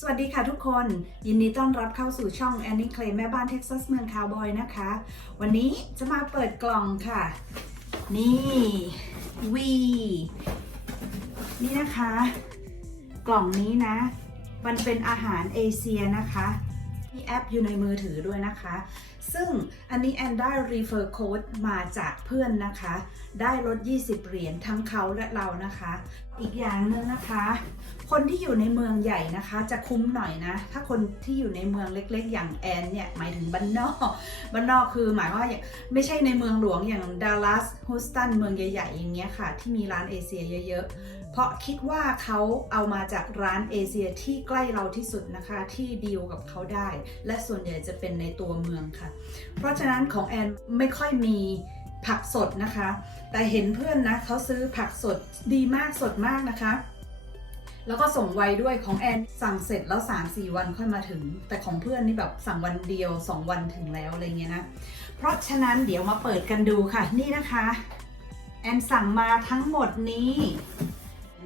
สวัสดีค่ะทุกคน ยินดีต้อนรับเข้าสู่ช่อง Annie Clay แม่บ้านเท็กซัสเมืองคาวบอยนะคะ วันนี้จะมาเปิดกล่องค่ะ นี่วีนี่นะคะ กล่องนี้นะ มันเป็นอาหารเอเชียนะคะมีแอปอยู่ในมือถือด้วยนะคะ ซึ่งอันนี้แอนได้ refer code มาจากเพื่อนนะคะ ได้ลด 20 เหรียญทั้งเขาและเรานะคะ อีกอย่างหนึ่งนะคะ คนที่อยู่ในเมืองใหญ่นะคะ จะคุ้มหน่อยนะ ถ้าคนที่อยู่ในเมืองเล็ก ๆ อย่างแอนเนี่ยหมายถึงบ้านนอกบ้านนอกคือหมายว่าอย่างไม่ใช่ในเมืองหลวงอย่างดัลลัสฮูสตันเมืองใหญ่ ๆ อย่างเงี้ยค่ะ ที่มีร้านเอเชียเยอะ ๆ เพราะคิดว่าเขาเอามาจากร้านเอเชียที่ใกล้เราที่สุดนะคะ ที่ดีลกับเขาได้ และส่วนใหญ่จะเป็นในตัวเมืองค่ะ เพราะฉะนั้นของแอนไม่ค่อยมี ผักสดนะคะ แต่เห็นเพื่อนนะเขาซื้อผักสดดีมากสดมากนะคะ แล้วก็ส่งไวด้วยของแอนสั่งเสร็จแล้ว 3-4 วันค่อยมาถึง แต่ของเพื่อนนี่แบบสั่งวันเดียว 2 วันถึงแล้วอะไรเงี้ยนะ เพราะฉะนั้นเดี๋ยวมาเปิดกันดูค่ะนี่นะคะ แอนสั่งมาทั้งหมดนี้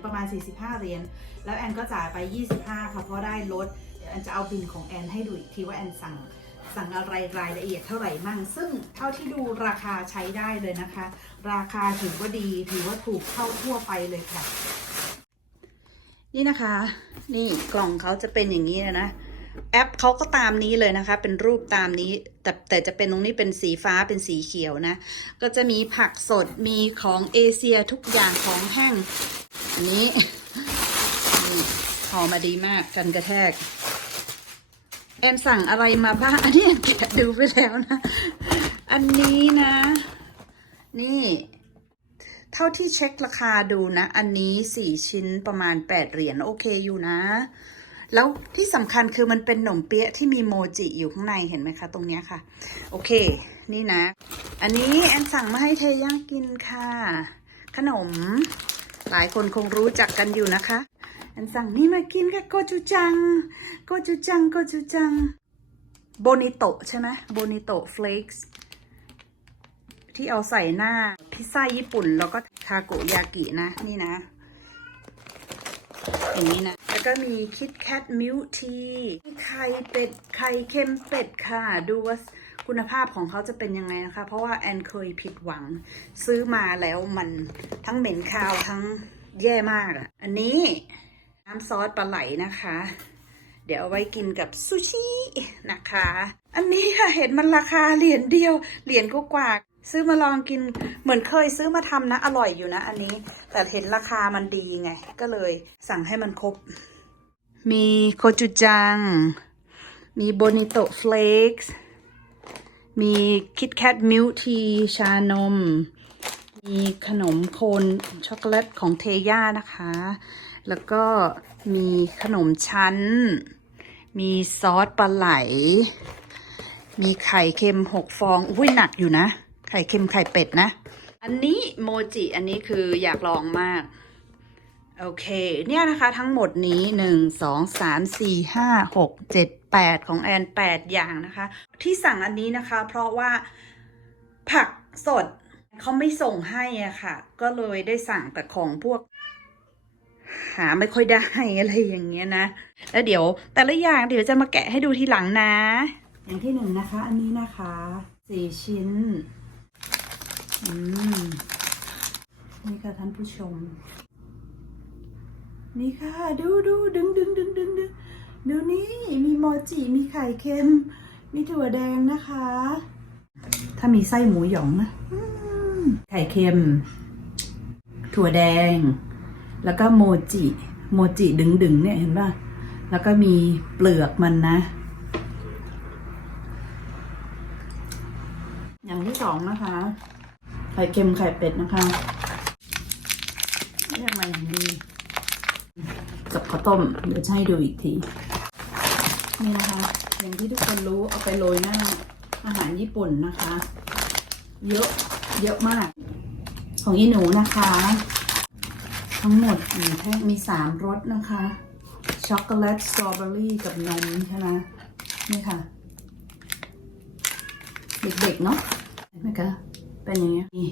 ประมาณ 45 เหรียญ แล้วแอนก็จ่ายไป 25 ค่ะ เพราะได้ลด เดี๋ยวแอนจะเอาบินของแอนให้ดูอีกทีว่าแอนสั่ง สั่งอะไรรายละเอียดเท่าไหร่มั่ง ซึ่งเท่าที่ดูราคาใช้ได้เลยนะคะ ราคาถือว่าดีถือว่าถูกเท่าทั่วไปเลยค่ะ นี่นะคะ นี่กล่องเขาจะเป็นอย่างนี้นะนะแอปเขาก็ตามนี้เลยนะคะ เป็นรูปตามนี้ แต่แต่จะเป็นตรงนี้เป็นสีฟ้าเป็นสีเขียวนะ ก็จะมีผักสดมีของเอเชียทุกอย่างของแห้งนนี้นี่ห่อมาดีมากกันกระแทก แอนสั่งอะไรมาบ้าง อันนี้แอนแกะดูไปแล้วนะ อันนี้นะ นี่ เท่าที่เช็คราคาดูนะ อันนี้สี่ชิ้นประมาณแปดเหรียญโอเคอยู่นะ แล้วที่สำคัญคือมันเป็นขนมเปี๊ยะที่มีโมจิอยู่ข้างในเห็นไหมคะ ตรงเนี้ยค่ะ โอเค นี่นะ อันนี้แอนสั่งมาให้เทย่ากินค่ะ ขนม หลายคนคงรู้จักกันอยู่นะคะ อันสั่งนี่มากินกับโกจูจัง โกจูจัง โกจูจัง โบนิโตใช่ไหมโบนิโตเฟลกซ์ที่เอาใส่หน้าพิซซ่าญี่ปุ่น แล้วก็ทาโกยากินะ นี่นะ อย่างนี้นะ แล้วก็มีคิดแคทมิลทีไข่เป็ด ไข่เค็มเป็ดค่ะ ดูว่าคุณภาพของเขาจะเป็นยังไงนะคะ เพราะว่าแอนเคยผิดหวัง ซื้อมาแล้วมันทั้งเหม็นคาวทั้งแย่มากอะ่ะ อันนี้ น้ำซอสปลาไหลนะคะ เดี๋ยวเอาไว้กินกับซูชินะคะ อันนี้ค่ะเห็นมันราคาเหรียญเดียวเหรียญก็กว่า ซื้อมาลองกินเหมือนเคยซื้อมาทำนะ อร่อยอยู่นะ อันนี้ แต่เห็นราคามันดีไง ก็เลยสั่งให้มันครบ มีโคจูจัง มีโบนิโตเฟลกซ์มีคิดแคทมิลทีชานม มีขนมโคนช็อกโกแลตของเทย่านะคะ แล้วก็มีขนมชั้น มีซอสปลาไหล มีไข่เค็มหกฟอง อุ้ยหนักอยู่นะ ไข่เค็มไข่เป็ดนะ อันนี้โมจิอันนี้คืออยากลองมาก โอเค เนี่ยนะคะทั้งหมดนี้หนึ่งสองสามสี่ห้าหกเจ็ดแปดของแอนแปดอย่างนะคะ ที่สั่งอันนี้นะคะ เพราะว่าผักสดเขาไม่ส่งให้อะค่ะ ก็เลยได้สั่งแต่ของพวก หาไม่ค่อยได้อะไรอย่างเงี้ยนะ แล้วเดี๋ยวแต่ละอย่างเดี๋ยวจะมาแกะให้ดูทีหลังนะ อย่างที่หนึ่งนะคะ อันนี้นะคะสี่ชิ้น อืม นี่ค่ะท่านผู้ชม นี่ค่ะ ดูดูดึงดึงดึงดึงดึงดูนี่ มีโมจิ มีไข่เค็ม มีถั่วแดงนะคะ ถ้ามีไส้หมูหยองนะไข่เค็ม ถั่วแดง แล้วก็โมจิโมจิดึงดึงๆเนี่ยเห็นป่ะแล้วก็มีเปลือกมันนะ อย่างที่สองนะคะไข่เค็มไข่เป็ดนะคะเรียกมาอย่างดีกับข้าวต้มเดี๋ยวจะให้ดูอีกที นี่นะคะ อย่างที่ทุกคนรู้เอาไปโรยหน้าอาหารญี่ปุ่นนะคะ เยอะเยอะมาก ของยี่หนูนะคะ ทั้งหมดมีแพ็คมีสามรสนะคะ ช็อกโกแลต สตรอเบอรี่ กับนมใช่ไหมนี่ค่ะ เด็กๆเนาะเห็นไหมคะ เป็นอย่างเงี้ยนี่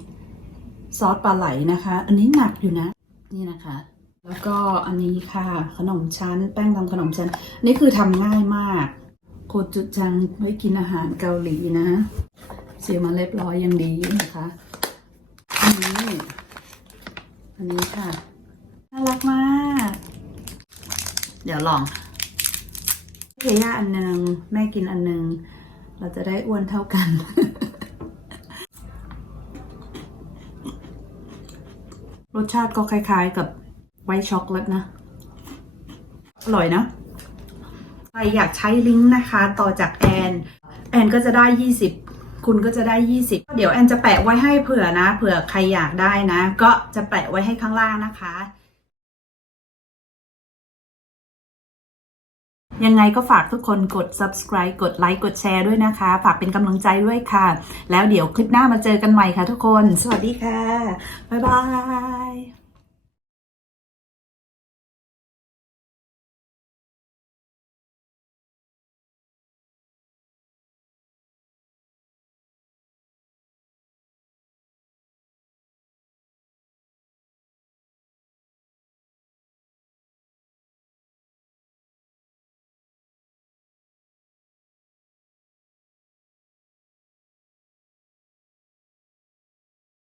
ซอสปลาไหลนะคะ อันนี้หนักอยู่นะ นี่นะคะ แล้วก็อันนี้ค่ะ ขนมชั้น แป้งทำขนมชั้น นี่คือทำง่ายมาก โคจุจังไว้กินอาหารเกาหลีนะ เสียมาเรียบร้อยยังดีนะคะอันนี้อันนี้ค่ะ กมาก เดี๋ยวลองเทย่าอันหนึ่งแม่กินอันหนึ่งเราจะได้อ้วนเท่ากัน รสชาติก็คล้ายๆกับไวช็อกโกแลตนะ อร่อยนะ ใครอยากใช้ลิงก์นะคะ ต่อจากแอน แอนก็จะได้ 20คุณก็จะได้ 20 เดี๋ยวแอนจะแปะไว้ให้เผื่อนะ เผื่อใครอยากได้นะ ก็จะแปะไว้ให้ข้างล่างนะคะ ยังไงก็ฝากทุกคนกด subscribe กดไลค์กดแชร์ด้วยนะคะ ฝากเป็นกำลังใจด้วยค่ะ แล้วเดี๋ยวคลิปหน้ามาเจอกันใหม่ค่ะทุกคน สวัสดีค่ะ บ๊ายบาย